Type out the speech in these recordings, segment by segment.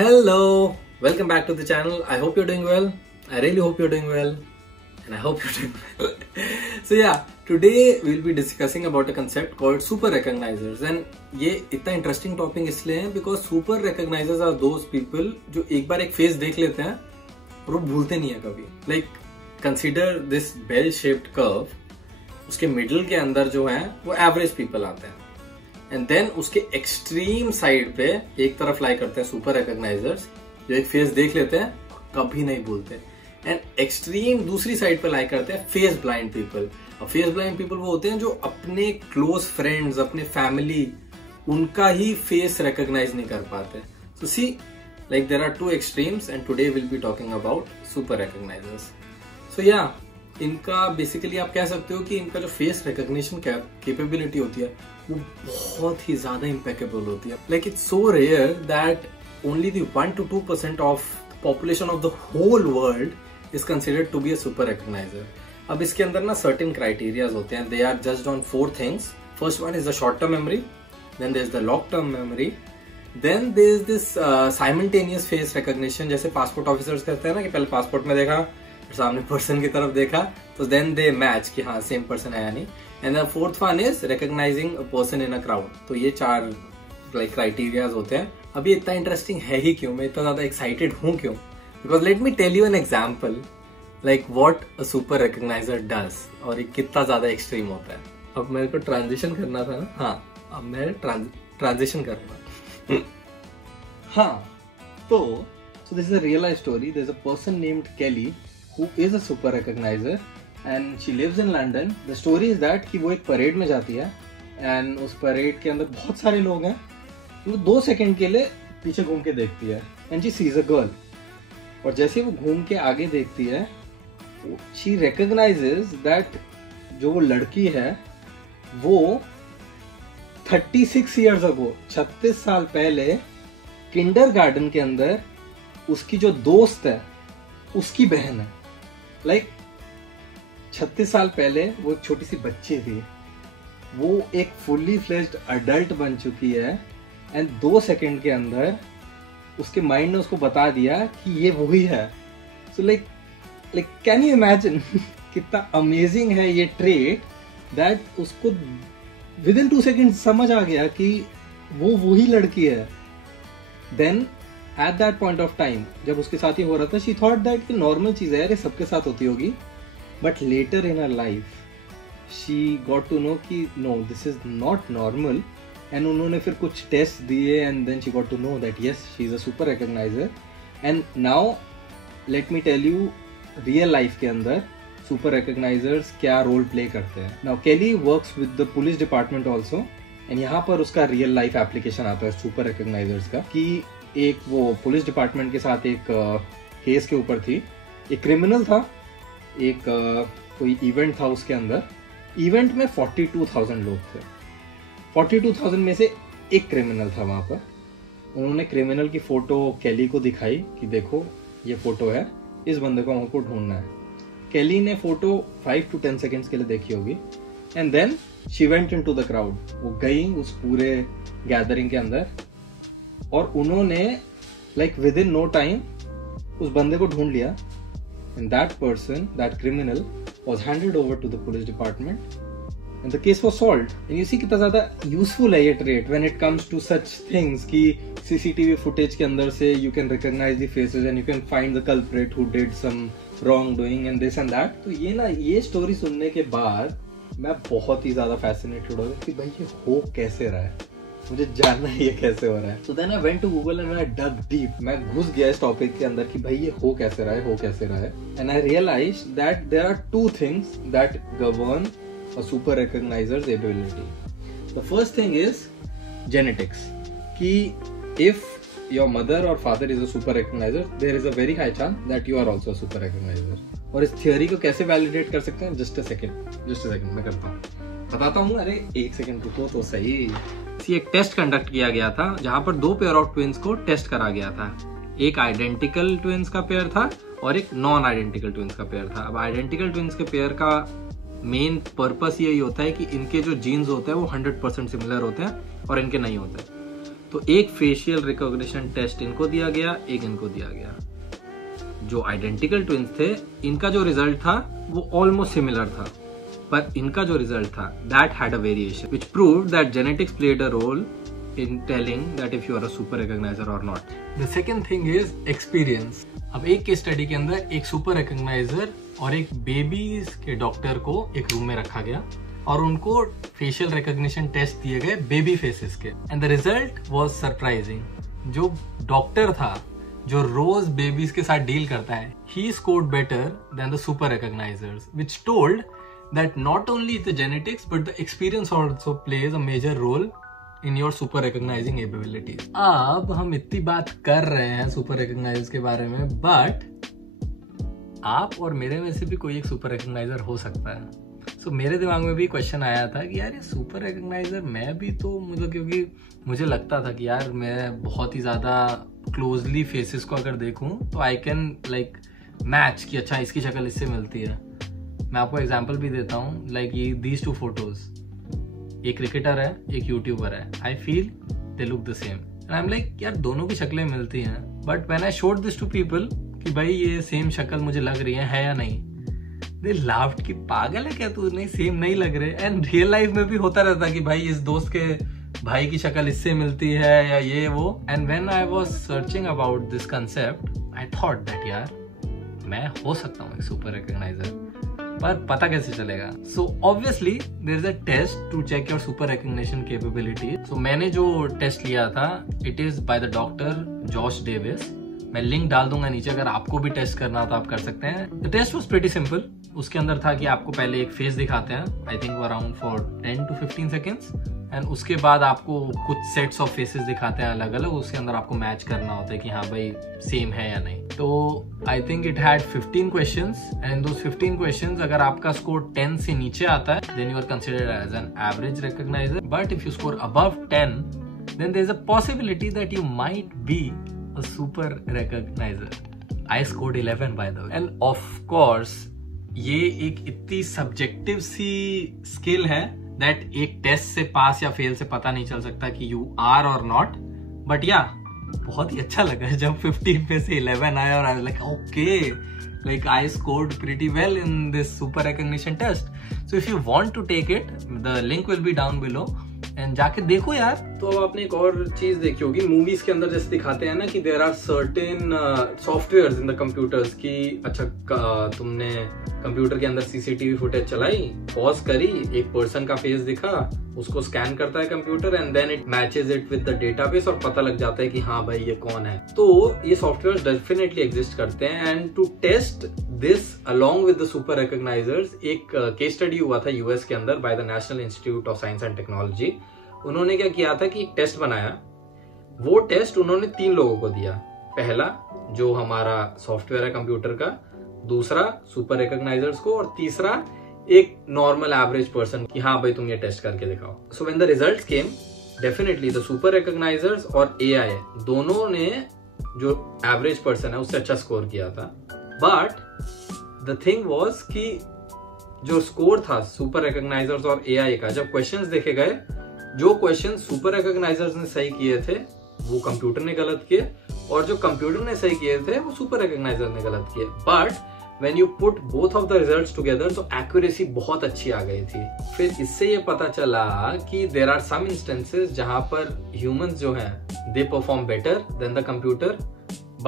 Hello, welcome back to the channel. I hope you're doing well. I really hope you're doing well, and I hope you're doing well. So yeah, today we'll be discussing about a concept called super recognizers. And ये इतना interesting topic इसलिए है because super recognizers are those people जो एक बार एक face देख लेते हैं और वो भूलते नहीं है कभी. Like consider this bell-shaped curve. उसके middle के अंदर जो है वो average people आते हैं. एंड देन उसके एक्सट्रीम साइड पे एक तरफ लाई करते हैं सुपर रिकॉग्नाइजर्स जो एक फेस देख लेते हैं कभी नहीं भूलते. एंड एक्सट्रीम दूसरी साइड पे लाई करते हैं फेस ब्लाइंड पीपल. और फेस ब्लाइंड पीपल वो होते हैं जो अपने क्लोज फ्रेंड्स, अपने फैमिली, उनका ही फेस रिकॉग्नाइज नहीं कर पाते. So see, like there are two extremes and today will be talking about super recognisers. So yeah, इनका बेसिकली आप कह सकते हो कि इनका जो फेस रिकॉग्निशन कैपेबिलिटी होती है वो बहुत ही ज्यादा इम्पेकेबल होती है. Like it's so rare that only the 1 to 2% of population of the whole world is considered to be a super recogniser. अब इसके अंदर ना सर्टेन क्राइटेरियाज होते हैं. They are judged on 4 things. First one is the short term memory, then there is the long term memory, then there is this simultaneous face recognition. जैसे passport officers करते हैं ना कि पहले पासपोर्ट में देखा, सामने पर्सन की तरफ देखा, तो देन दे मैच कि हाँ सेम पर्सन है या नहीं. And the fourth one is recognising a person in a crowd. तो ये 4 लाइक क्राइटेरियाज होते हैं. अभी इतना इंटरेस्टिंग है ही क्यों, मैं इतना ज्यादा एक्साइटेड हूँ क्यों? Because let me tell you an example like what a super recogniser does, और ये कितना ज्यादा एक्सट्रीम होता है. अब मेरे को ट्रांजिशन करना था ना. हाँ, अब मैं ट्रांजिशन करना. हाँ, तो this is a real life story. There is a person named Kelly who is a super recognizer and she lives in London. The story is that कि वो एक परेड में जाती है and उस परेड के अंदर बहुत सारे लोग हैं. वो 2 सेकंड के लिए पीछे घूम के देखती है and she sees a girl. और जैसे वो घूम के आगे देखती है she recognizes that जो वो लड़की है वो 36 years ago 36 साल पहले किंडरगार्टन के अंदर उसकी जो दोस्त है उसकी बहन है. लाइक 36 साल पहले वो एक छोटी सी बच्ची थी, वो एक फुल्ली फ्लेज्ड अडल्ट बन चुकी है. एंड 2 सेकंड के अंदर उसके माइंड ने उसको बता दिया कि ये वही है. So like can you imagine कितना अमेजिंग है ये ट्रेट दैट उसको विद इन 2 सेकंड समझ आ गया कि वो वही लड़की है. Then at that point of time जब उसके साथ ही हो रहा था, she thought that कि नॉर्मल चीज है, ये सबके साथ होती होगी. But later in her life she got to know कि no, this is not normal. and उन्होंने फिर कुछ टेस्ट दिए and then she got to know that yes, she is a super recognizer. and now let me tell you real life के अंदर super recognizers क्या role play करते हैं. now Kelly works with the police department also and यहाँ पर उसका real life application आता है सुपर रिकॉग्नाइजर्स का. कि एक वो पुलिस डिपार्टमेंट के साथ एक केस के ऊपर थी. एक क्रिमिनल था, एक कोई इवेंट था, उसके अंदर इवेंट में 42,000 लोग थे. 42,000 में से एक क्रिमिनल था वहां पर. उन्होंने क्रिमिनल की फोटो केली को दिखाई कि देखो ये फोटो है, इस बंदे को हमको ढूंढना है. केली ने फोटो 5 to 10 सेकेंड्स के लिए देखी होगी and then she went into the crowd. वो गई उस पूरे गैदरिंग के अंदर और उन्होंने like within no time उस बंदे को ढूंढ लिया. And that person, that criminal was handed over to the police department and the case was solved. And you see कितना ज्यादा यूजफुल है ये trait when it comes to such things कि सीसीटीवी फुटेज के अंदर से you can recognise the faces and you can find the culprit who did some wrongdoing and this and that. तो ये ना, ये स्टोरी सुनने के बाद मैं बहुत ही ज्यादा फैसिनेटेड हो गया कि भाई ये हो कैसे रहा है, मुझे जानना है ये कैसे हो रहा है. So then I went to Google and I dug deep. मैं घुस गया इस टॉपिक के अंदर कि भाई ये हो कैसे रहा है. And I realized that there are 2 things that govern a super recognizer's ability. The first thing is genetics. कि if your mother or father is a super recognizer, there is a very high chance that you are also a super recognizer. और इस theory को कैसे validate कर सकते हैं? Just a second मैं करता हूँ, बताता हूँ. अरे 1 सेकंड रुको तो सही. एक टेस्ट कंडक्ट किया गया था जहां पर 2 पेयर ऑफ ट्विन्स को टेस्ट करा गया था. एक आइडेंटिकल ट्विन्स का पेयर था और एक नॉन आइडेंटिकल ट्विन्स का पेयर था. अब आइडेंटिकल ट्विन्स के पेयर का मेन पर्पस यही होता है कि इनके जो जीन्स होते हैं वो 100% सिमिलर होते हैं और इनके नहीं होते. तो एक फेशियल रिकॉग्निशन टेस्ट इनको दिया गया, एक इनको दिया गया। जो आइडेंटिकल ट्विंस थे, इनका जो रिजल्ट था वो ऑलमोस्ट सिमिलर था, पर इनका जो रिजल्ट था that had a variation which proved that genetics played a role in telling that if you are a super recognizer or not. The second thing is experience. अब एक case study के अंदर एक सुपर रिकॉग्नाइजर और एक babies के doctor को एक रूम में रखा गया और उनको फेशियल रिकॉग्निशन टेस्ट दिए गए बेबी फेसेस के, and the result was surprising. जो डॉक्टर था जो रोज बेबीज के साथ डील करता है, he scored better than the super recognizers, which told that not only the genetics but the experience also plays a major role in your super recognizing abilities. अब हम इतनी बात कर रहे हैं सुपर रिकॉग्नाइजर्स के बारे में, बट आप और मेरे में से भी कोई एक सुपर रिकॉग्नाइजर हो सकता है। सो मेरे दिमाग में भी क्वेश्चन आया था कि यार ये सुपर रिकॉग्नाइजर मैं भी तो, मतलब क्योंकि मुझे लगता था कि यार मैं बहुत ही ज़्यादा क्लोजली फेसेस को अगर देखूं तो आई कैन लाइक मैच कि अच्छा इसकी शक्ल इससे मिलती है। मैं आपको एग्जाम्पल भी देता हूँ, लाइक ये दीज टू फोटोज, एक क्रिकेटर है एक यूट्यूबर है, I feel they look the same and I am like यार दोनों की शक्लें मिलती हैं, but when I showed this to people कि भाई ये सेम शक्ल मुझे लग रही है या नहीं, दे लाफ्ड कि पागल है क्या तू, नहीं सेम नहीं लग रहे। एंड रियल लाइफ में भी होता रहता कि भाई इस दोस्त के भाई की शक्ल इससे मिलती है या ये वो। And when I was searching about this concept I thought that यार मैं हो सकता हूँ एक सुपर रिकॉग्नाइजर, पर पता कैसे चलेगा? So obviously there is a test to check your super recognition capability. So मैंने जो टेस्ट लिया था it is by the doctor Josh Davis. मैं लिंक डाल दूंगा नीचे, अगर आपको भी टेस्ट करना हो तो आप कर सकते हैं। The test was pretty simple. उसके अंदर था कि आपको पहले एक फेस दिखाते हैं, I think around for 10 to 15 seconds, and उसके बाद आपको कुछ सेट्स ऑफ फेसेस दिखाते हैं अलग अलग, उसके अंदर आपको मैच करना होता है कि हाँ भाई सेम है या नहीं। तो I think it had 15 questions, and in those 15 questions अगर आपका स्कोर 10 से नीचे आता है then you are considered as an average recogniser, but if you score above 10 then there is a possibility that you might be a super recogniser. I scored 11 by the way, and of course ये एक इतनी subjective सी skill है that एक test से पास या fail से पता नहीं चल सकता कि यू आर और नॉट, बट या बहुत ही अच्छा लगा जब 15 पे से 11 आया और I was like okay, like I scored pretty well in this super recognition test. So if you want to take it, the link will be down below and जाके देखो यार। तो अब आपने एक और चीज देखी होगी, मूवीज के अंदर जैसे दिखाते हैं ना कि there are certain softwares in the computers की अच्छा तुमने कंप्यूटर के अंदर सीसीटीवी फुटेज चलाई, पॉज करी, एक पर्सन का फेस दिखा, उसको स्कैन करता है computer and then it matches it with the database और पता लग जाता है कि हाँ भाई ये कौन है। तो ये सॉफ्टवेयर डेफिनेटली एग्जिस्ट करते हैं, and to test this along with the super recognisers एक केस स्टडी हुआ था यूएस के अंदर by the National Institute of Science and Technology. उन्होंने क्या किया था कि एक टेस्ट बनाया, वो टेस्ट उन्होंने 3 लोगों को दिया। पहला जो हमारा सॉफ्टवेयर है कंप्यूटर का, दूसरा सुपर रिकॉग्नाइजर्स को, और तीसरा एक नॉर्मल एवरेज पर्सन कि हाँ भाई तुम ये टेस्ट करके दिखाओ। So when the results came, definitely the super recognisers और एआई दोनों ने जो एवरेज पर्सन है उससे अच्छा स्कोर किया था। बट द थिंग वाज कि जो स्कोर था सुपर रिकॉग्नाइजर्स और एआई का, जब क्वेश्चंस देखे गए, जो क्वेश्चन सुपर रिकॉग्नाइजर्स ने सही किए थे वो कंप्यूटर ने गलत किए, और जो कंप्यूटर ने सही किए थे वो सुपर रिकॉग्नाइजर ने गलत किए। But when you put both of the results together तो accuracy बहुत अच्छी आ गई थी। फिर इससे ये पता चला कि there are some instances जहां पर humans जो हैं they perform better than the computer,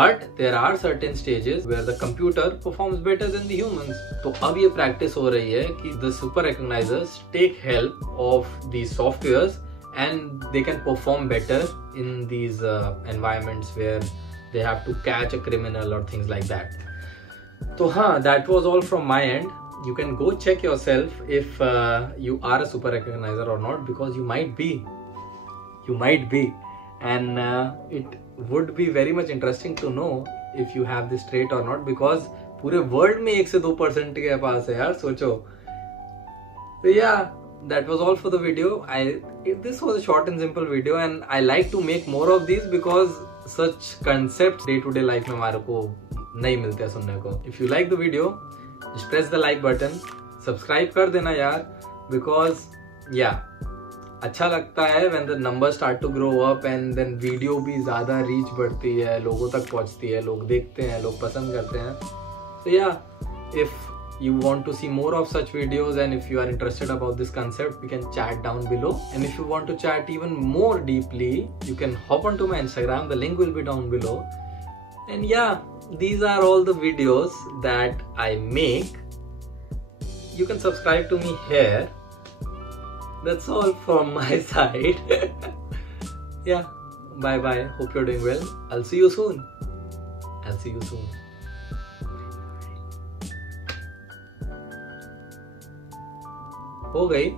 but there are certain stages where the computer performs better than the humans। तो अब ये practice हो रही है कि the super recognizers take help of these softwares and they can perform better in these environments where they have to catch a criminal or things like that। तो हाँ, that was all from my end. You can go check yourself if you are a super recognizer or not, because you might be, and it would be very much interesting to know if you have this trait or not, because पूरे world में 1 से 2% के पास है यार, सोचो। तो yeah, that was all for the video. This was a short and simple video, and I like to make more of these because such concepts day to day life में हमारे को नहीं मिलते सुनने को। If you like the video, just press the like button, subscribe कर देना यार, because yeah, अच्छा लगता है when the numbers start to grow up and then video भी ज़्यादा रीच बढ़ती है, लोगों तक पहुंचती है, लोग देखते हैं, लोग पसंद करते हैं. So yeah, if you want to see more of such videos and if you are interested about this concept, we can chat down below. And if you want to chat even more deeply, you can hop onto my Instagram. The link will be down below. And yeah, these are all the videos that I make. You can subscribe to me here. That's all from my side. Yeah, bye bye. Hope you're doing well. I'll see you soon. हो गई.